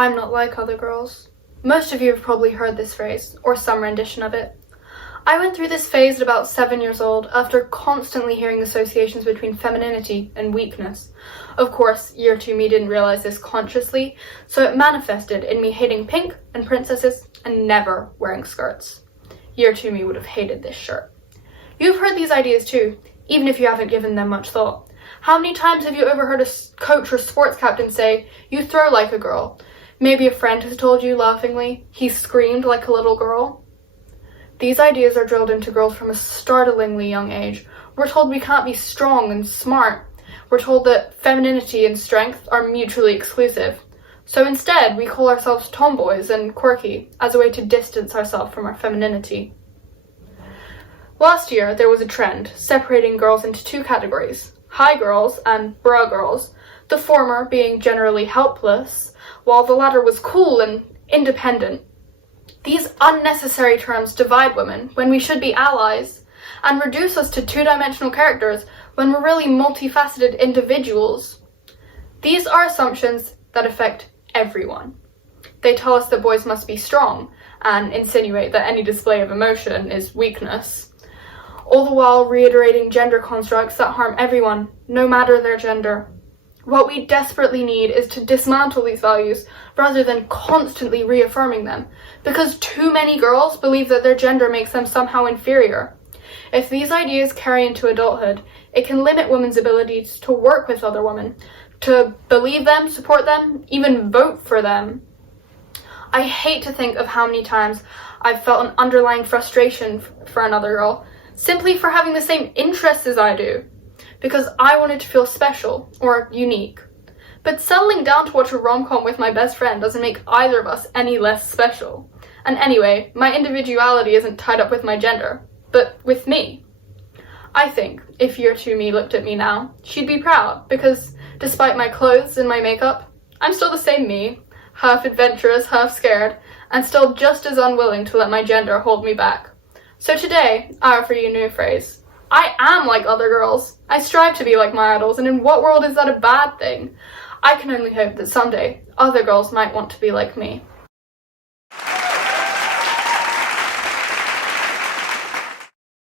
I'm not like other girls. Most of you have probably heard this phrase, or some rendition of it. I went through this phase at about 7 years old after constantly hearing associations between femininity and weakness. Of course, year 2 me didn't realize this consciously, so it manifested in me hating pink and princesses and never wearing skirts. Year 2 me would have hated this shirt. You've heard these ideas too, even if you haven't given them much thought. How many times have you overheard a coach or sports captain say, "You throw like a girl"? Maybe a friend has told you laughingly, "He screamed like a little girl." These ideas are drilled into girls from a startlingly young age. We're told we can't be strong and smart. We're told that femininity and strength are mutually exclusive. So instead, we call ourselves tomboys and quirky as a way to distance ourselves from our femininity. Last year, there was a trend separating girls into two categories, high girls and bra girls, the former being generally helpless, while the latter was cool and independent. These unnecessary terms divide women when we should be allies, and reduce us to two-dimensional characters when we're really multifaceted individuals. These are assumptions that affect everyone. They tell us that boys must be strong, and insinuate that any display of emotion is weakness, all the while reiterating gender constructs that harm everyone, no matter their gender. What we desperately need is to dismantle these values rather than constantly reaffirming them, because too many girls believe that their gender makes them somehow inferior. If these ideas carry into adulthood, it can limit women's abilities to work with other women, to believe them, support them, even vote for them. I hate to think of how many times I've felt an underlying frustration for another girl, simply for having the same interests as I do, because I wanted to feel special or unique. But settling down to watch a rom-com with my best friend doesn't make either of us any less special. And anyway, my individuality isn't tied up with my gender, but with me. I think if year 2 me looked at me now, she'd be proud, because despite my clothes and my makeup, I'm still the same me, half adventurous, half scared, and still just as unwilling to let my gender hold me back. So today, I offer you a new phrase. I am like other girls. I strive to be like my idols, and in what world is that a bad thing? I can only hope that someday other girls might want to be like me.